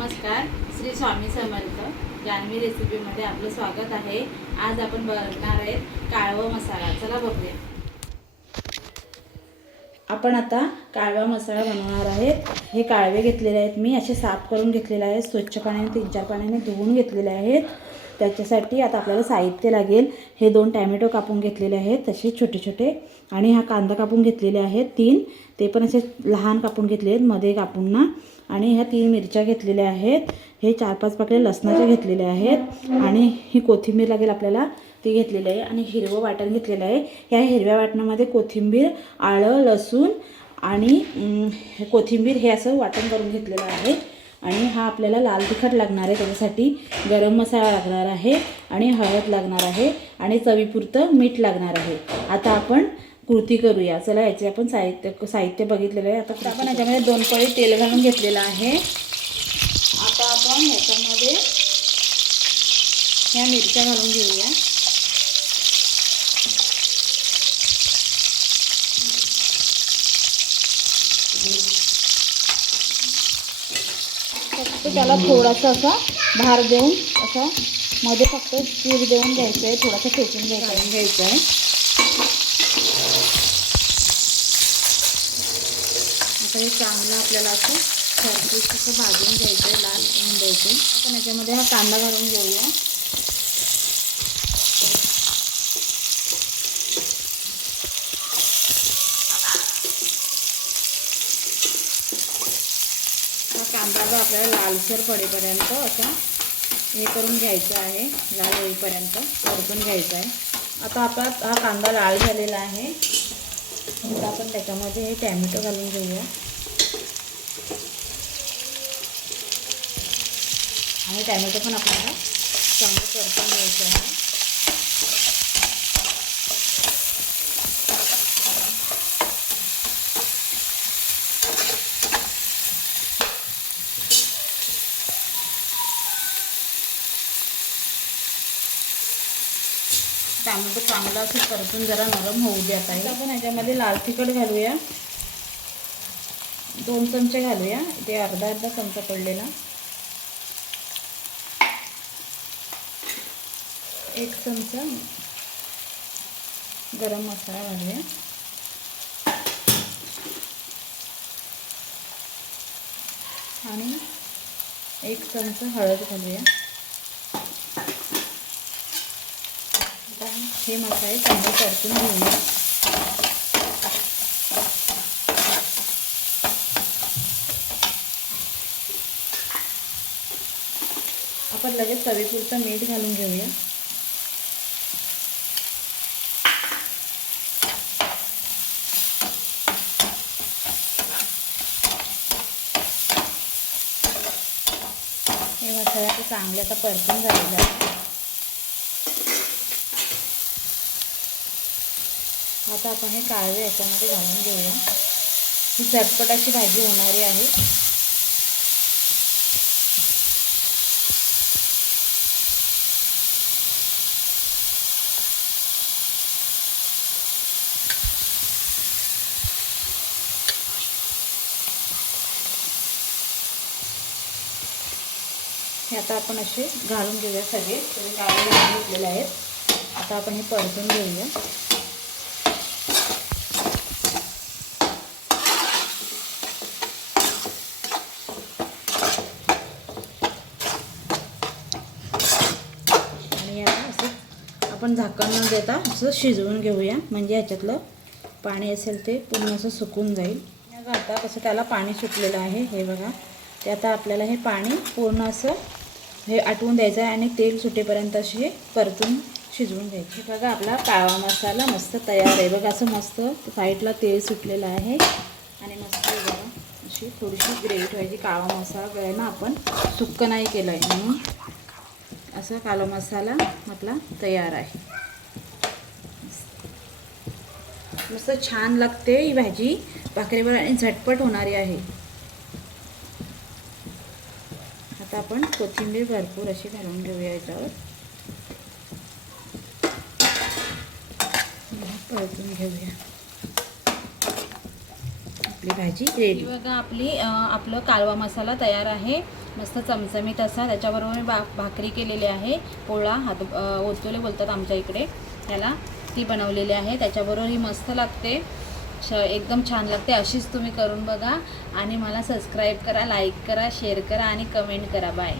नमस्कार, श्री स्वामी समर्थ जान्हवी रेसिपीमध्ये आपलं स्वागत आहे। आज आपण बनवणार आहे काळवा मसाला। चला बघूया। आपण आता काळवा मसाला बनवणार आहोत। हे काळवे घेतलेले आहेत, मी असे साफ करून घेतलेले आहेत, स्वच्छ पाण्याने 3-4 पाण्याने धुवून घेतलेले आहेत। त्याच्यासाठी आता आपल्याला साहित्य लागेल। हे 2 टोमॅटो कापून घेतलेले आहेत तसे छोटे छोटे, आणि हा कांदा कापून घेतलेले आहेत 3, ते पण असे लहान कापून घेतले आहेत मध्ये कापून ना। आणि ह्या 3 मिरच्या घेतलेल्या आहेत। हे 4-5 पाकळ्या लसणाचे घेतलेले आहेत, आणि ही कोथिंबीर लागेल आपल्याला, ती घेतलेली आहे। आणि हिरवं वाटण घेतलेलं आहे। या हिरव्या वाटणामध्ये कोथिंबीर, आलं, लसूण आणि कोथिंबीर हे असं वाटण करून घेतलेलं आहे। आणि हा आपल्याला लाल तिखट लागणार आहे, त्याच्यासाठी गरम मसाला लागणार आहे, आणि हळद लागणार आहे, आणि चवीपुरतं मीठ लागणार आहे। आता आपण कृती करूया। चला याचे आपण साहित्य बघितलेलं आहे। आता आपण याच्यामध्ये 2 पळी तेल घालून घेतलेलं आहे। आता आपण ह्याच्यामध्ये ह्या मिरच्या घालून घेऊया। फक्त त्याला थोडासा असा भार देऊन असा मध्ये फक्त चीर देऊन घ्यायचं आहे, थोडासा ठेचून घ्यायचं आहे। आता हे चांगलं आपल्याला असं खरपूस असं भाजून घ्यायचं आहे, लाल होऊन द्यायचं। आपण याच्यामध्ये हा कांदा घालून घेऊया। हा कांदा जो आपल्याला लालसर पडेपर्यंत असा हे करून घ्यायचं आहे, लाल होईपर्यंत परतून घ्यायचं आहे। आता हा कांदा लाल झालेला आहे। आता आपण त्याच्यामध्ये हे टोमॅटो घालून घेऊया, आणि टोमॅटो पण आपल्याला चांगलं परतून घ्यायचं आहे। टोमॅटो चांगला असं परतून जरा नरम होऊ द्या पाहिजे। आपण याच्यामध्ये लाल तिखट घालूया, 2 चमचे घालूया, ते अर्धा चमचा पडलेला। 1 चमचा गरम मसाला घालूया, आणि 1 चमचा हळद घालूया। हे मसाले चांगले परतून घेऊया। आपण लगेच चवीपुरतं मीठ घालून घेऊया। हे मसाला चांगले आता परतून झालेला आहे। आता आपण हे काळवे याच्यामध्ये घालून घेऊया। ही झटपट अशी भाजी होणारी आहे। हे आता आपण असे घालून घेऊया, सगळे काळवे घालून घेतलेले आहेत। आता आपण हे परतून घेऊया। आपण झाकण न देता असं शिजवून घेऊया, म्हणजे ह्याच्यातलं पाणी असेल ते पूर्ण असं सुकून जाईल। आता कसं त्याला पाणी सुटलेलं आहे, हे बघा। ते आता आपल्याला हे पाणी पूर्ण असं हे आटवून द्यायचं आहे, आणि तेल सुटेपर्यंत असे परतून शिजवून घ्यायचे। बघा आपला काळवा मसाला मस्त तयार आहे। बघा असं मस्त साईडला तेल सुटलेलं आहे, आणि मस्त बघा अशी थोडीशी ग्रेव्ही ठेवायची। काळवा मसाला आहे ना, आपण सुक्क नाही केलं आहे, म्हणून असं काळवा मसाला आपला तयार आहे। मस्त छान लागते ही भाजी भाकरीवर, आणि झटपट होणारी आहे। आता आपण कोथिंबीर भरपूर अशी घालून घेऊया याच्यावर, परतून घेऊया। आपली भाजी रेडी. बघा आपलं कालवा मसाला तयार आहे, मस्त चमचमीत असा. त्याच्याबरोबर मी भाकरी केलेली आहे, पोळा ओतोले बोलतात आमच्या इकडे त्याला, ती बनवलेली आहे. त्याच्याबरोबर ही मस्त लागते, एकदम छान लागते. अशीच तुम्ही करून बघा आणि मला सबस्क्राईब करा, लाईक करा, शेअर करा आणि कमेंट करा. बाय.